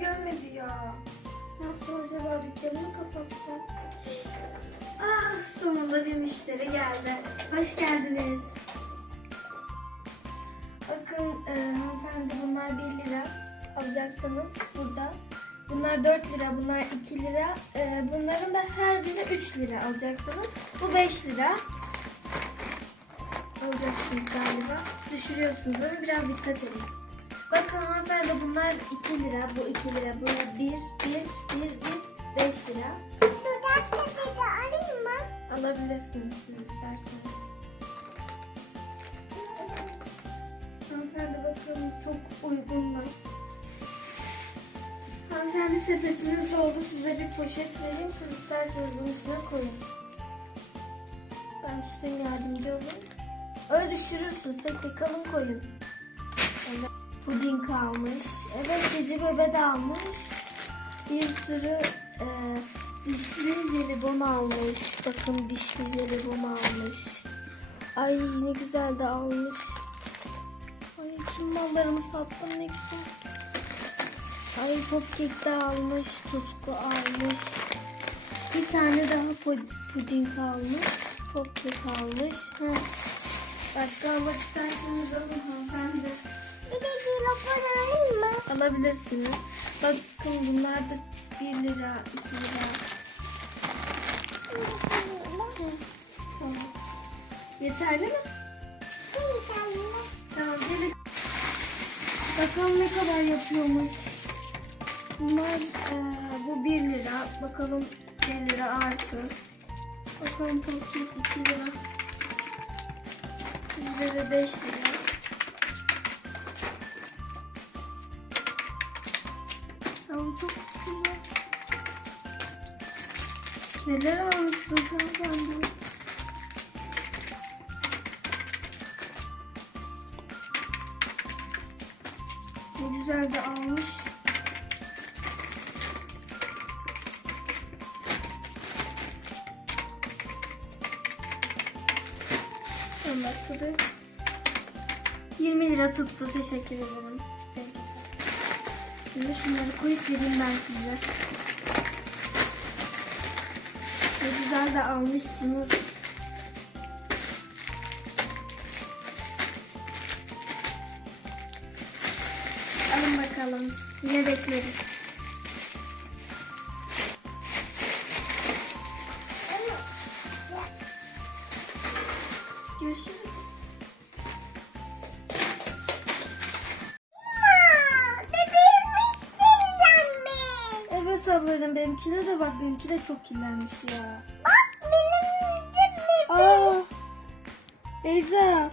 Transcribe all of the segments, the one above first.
gelmedi ya. Ne yaptım acaba dükkanı mı kapatsam? Ah sonunda bir müşteri geldi. Hoş geldiniz. Bakın e, hanımefendi bunlar 1 lira alacaksanız burada. Bunlar 4 lira, bunlar 2 lira. E, bunların da her biri 3 lira alacaksınız. Bu 5 lira. Alacaksınız galiba. Düşürüyorsunuz onu biraz dikkat edin. Bakın hanımefendi bunlar 2 lira, bu 2 lira, bu 1, 1, 1, 1, 5 lira. Dudak nefesi alayım mı? Alabilirsiniz siz isterseniz. Hanımefendi bakın çok uygunlar. Hanımefendi sepetiniz doldu. Size bir poşet vereyim. Siz isterseniz bunun içine koyun. Ben tutayım yardımcı olayım. Öyle düşürürsünüz. Tek tek kalın koyun. Puding almış. Evet gece bebe de almış. Bir sürü e, dişli jelibon almış. Bakın dişli jelibon almış. Ay ne güzel de almış. Ay tüm mallarımı sattım ne güzel. Ay popkek de almış. Tutku almış. Bir tane daha pu- puding almış. Popkek almış. Heh. Başka almak isterseniz alın hanımefendi. Alayım mı? Alabilirsiniz. Bakın bunlar da 1 lira, 2 lira. Tamam. Yeterli mi? Tamam gelin. Bakalım ne kadar yapıyormuş. Bunlar eee, bu 1 lira. Bakalım 1 lira artı. Bakalım popkek 2 lira. 1 lira 5 lira. Neler almışsın sen benden? Ne güzel de almış. Tamam başka da yok. 20 lira tuttu. Teşekkür ederim. Şimdi şunları koyup vereyim ben size. Ne güzel de almışsınız. Alın bakalım. Yine bekleriz. Benimkine de bak benimki de çok kirlenmiş ya. Bak benim de Aa! Beyza,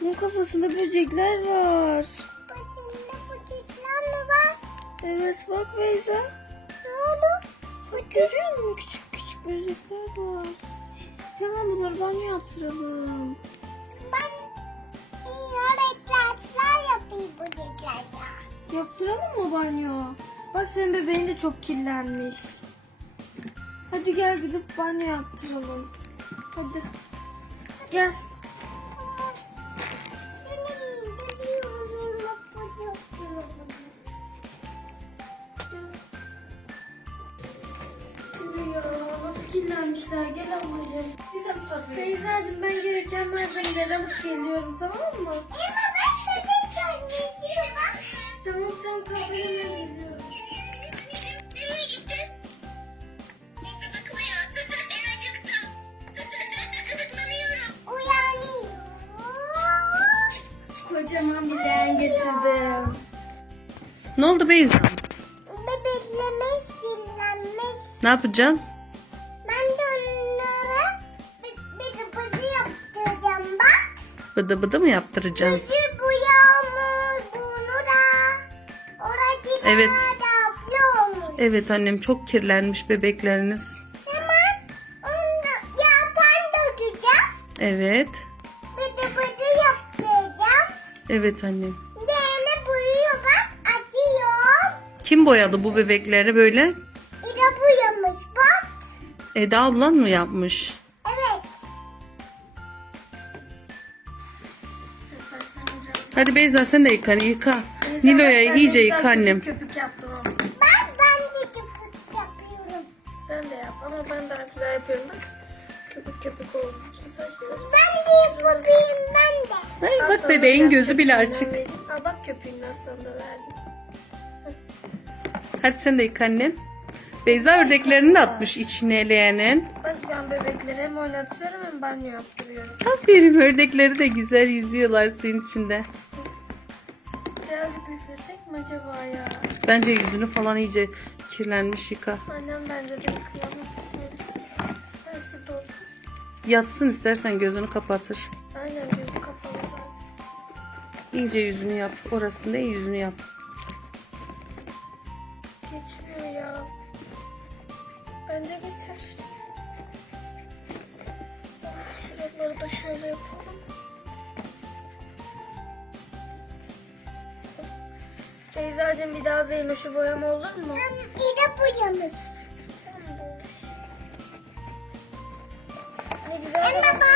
bunun kafasında böcekler var. Başında patikler mi var? Evet bak Beyza. Ne oldu? Bak görüyor musun? Küçük küçük böcekler var. Hemen bunları banyo yaptıralım. Ben iyi hareketler yapayım bu dediklerle. Yaptıralım mı banyo? Bak senin bebeğin de çok kirlenmiş. Hadi gel gidip banyo yaptıralım. Hadi. Gel. Kirlenmişler gel ablacığım. Beyza'cığım ben gereken malzemeleri alıp geliyorum tamam mı? Ama ben kendini bak. Tamam sen kal ben getirdim. Ne oldu Beyza? Bebeklemiş, dinlenmiş. Ne yapacaksın? Ben de onlara bir, bir bıdı yaptıracağım bak. Bıdı bıdı mı yaptıracaksın? Yüzü bu yağmur, bunu da. Orada Evet. da. Evet annem çok kirlenmiş bebekleriniz. Hemen onu yağdan dökeceğim. Evet. Bıdı bıdı yaptıracağım. Evet annem. Kim boyadı bu bebekleri böyle? İra buyamış bak. Eda ablan mı yapmış? Evet. Hadi Beyza sen de yıka. yıka. Nilo'ya iyice de yık güzel annem. Köpük yaptım ama. Ben ben de köpük yapıyorum. Sen de yap ama ben daha güzel yapıyorum bak. Köpük köpük saçları. Ben de yapayım ben de. Ay bak bebeğin gözü bile açık. Al bak köpüğünden sana da verdim. Hadi sen de yık annem. Beyza ördeklerini de atmış içine leğenin. Bak ben bebekleri hem oynatıyorum hem banyo yaptırıyorum. Aferin ördekleri de güzel yüzüyorlar senin içinde. Birazcık üflesek mi acaba ya? Bence yüzünü falan iyice kirlenmiş yıka. Annem bence de yıkayalım. Sen şurada otur. Yatsın istersen gözünü kapatır. Aynen gözü kapalı zaten. İyice yüzünü yap. Orasında iyi yüzünü yap. Bence geçer. Şuraları da şöyle yapalım. Beyza'cığım bir daha Zeynoş'u boyama olur mu? İyi boyamış. Ne güzel. Anne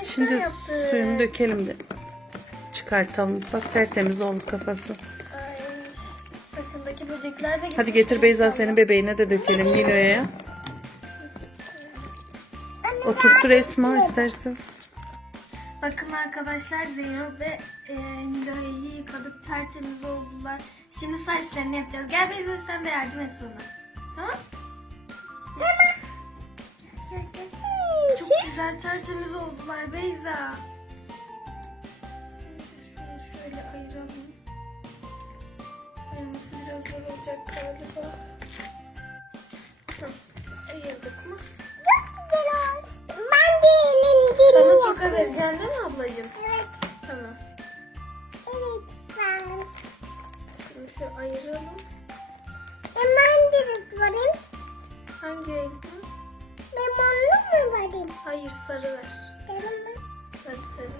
Güzel Şimdi yaptı. suyunu dökelim de. Çıkartalım. Bak tertemiz oldu kafası. Ay, saçındaki böcekler de Hadi getir Beyza senin bebeğine de dökelim Nilo'ya. Anne Oturtur Esma istersen. Bakın arkadaşlar Zeyno ve e, Nilo'yu yıkadık. Tertemiz oldular. Şimdi saçlarını yapacağız. Gel Beyza sen de yardım et bana. Tamam? Güzel tertemiz oldular Beyza. Şimdi şunu şöyle ayıralım. Ayırması biraz zor olacak galiba. Ayırdık mı? çok güzel oldu. Ben de elimdini Bana yapıyorum. toka vereceksin değil mi ablacığım? Evet. Tamam. Evet ben. Şunu şöyle ayıralım. Hemen de varayım. Hangi renk mi? Limonlu mu varayım? Hayır sarı ver. Limon. Sarı sarı.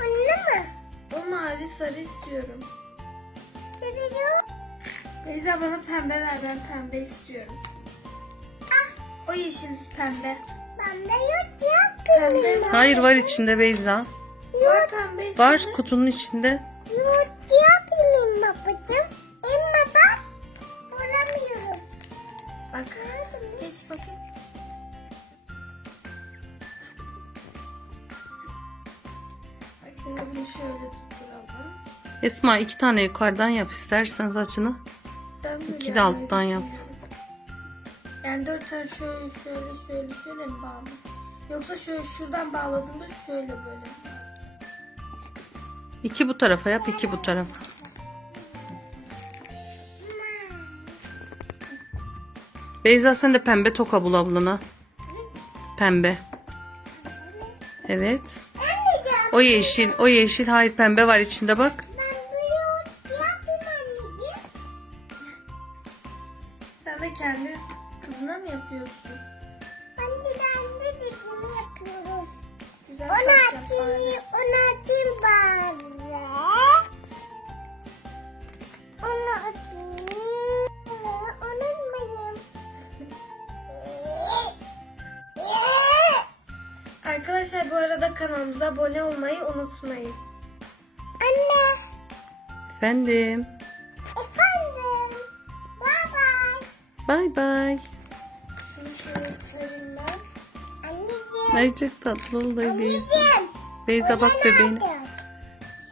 Anne mı? O mavi sarı istiyorum. Beyza bana pembe ver ben pembe istiyorum. Ah O yeşil pembe. de yok ya. Pembe mi? Hayır var içinde Beyza. Var pembe içinde. Var kutunun içinde. Yok ya benim babacığım. Ama da bulamıyorum. Bak. Bakayım. Bak şimdi bunu şöyle tutturalım. Esma iki tane yukarıdan yap istersen saçını. Ben İki de alttan yap. Yani dört tane şöyle şöyle şöyle şöyle mi bağlı? Yoksa şöyle şuradan bağladığımda şöyle böyle. İki bu tarafa yap, iki bu tarafa. Beyza sen de pembe toka bul ablana. Pembe. Evet. O yeşil, o yeşil. Hayır pembe var içinde bak. Bu arada kanalımıza abone olmayı unutmayın. Anne, Efendim. efendim. Bye bye. Bay bay. Şunu şöyle çıkarayım ben. Anneciğim. Ay çok tatlı oldu Beyza. Anneciğim. Beyza bak bebeğine.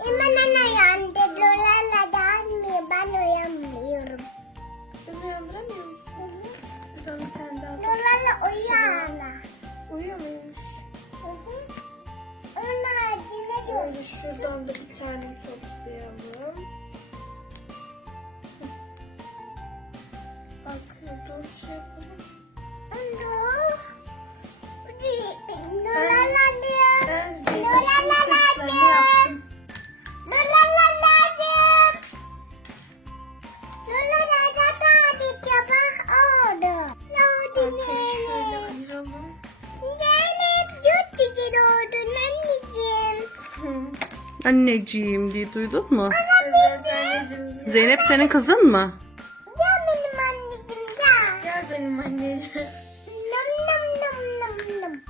Hemen uyandı. Lolarla da almıyor. Ben uyanmıyorum. Şunu uyandıramıyor musun? Şuradan bir tane daha. Lolarla uyanla. Uyuyor muymuş? Böyle şuradan da bir tane toplayalım. Bak dur şey yapalım. Anneciğim diye duydun mu? Evet anneciğim. Zeynep senin kızın mı? Gel benim anneciğim gel. gel benim anneciğim. Nam nam nam nam nam.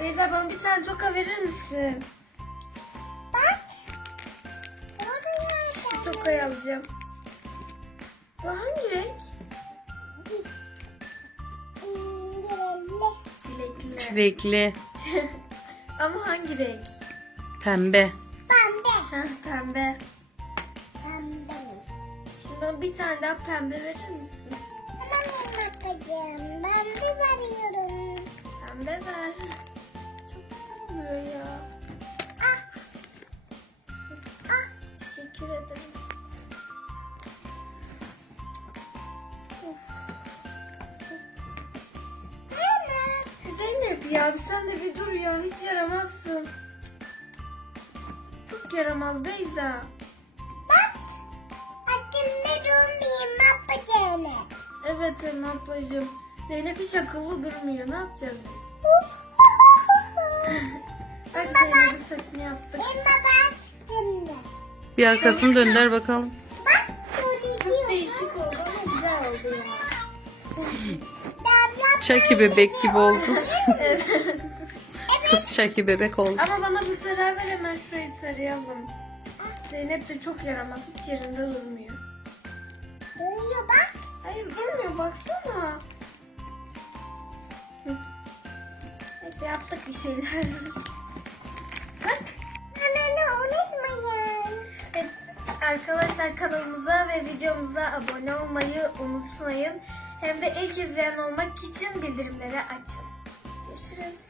Beyza bana bir tane toka verir misin? Bak. Şu tokayı alacağım. Bu hangi renk? Çilekli. Çilekli, Ama hangi renk? pembe. Heh, pembe. Pembe mi? Şimdi bana bir tane daha pembe verir misin? Hemen bakacağım. Pembe varıyorum. Pembe ver. Çok güzel oluyor ya. Ah. Ah. Teşekkür ederim. Zeynep ya sen de bir dur ya hiç yaramazsın. Çok yaramaz Beyza. Bak. Açımda durmayayım. Bakacağım. Evet Emine ablacığım. Zeynep hiç akıllı durmuyor. Ne yapacağız biz? Bak Zeynep'in saçını yaptık. Babam şimdi. Bir arkasını dönder bakalım. Bak. Çok Çok değişik oldu ama güzel oldu ya. Çaki bebek gibi oldu. Evet. Kız çaki bebek oldu. Ama bana bu tarağı ver hemen şurayı tarayalım. Zeynep de çok yaramaz. Hiç yerinde durmuyor. Duruyor bak. Hayır durmuyor baksana. Hı. Neyse yaptık bir şeyler. Bak. Ananı unutmayın. Evet, arkadaşlar kanalımıza ve videomuza abone olmayı unutmayın. Hem de ilk izleyen olmak için bildirimleri açın. Görüşürüz.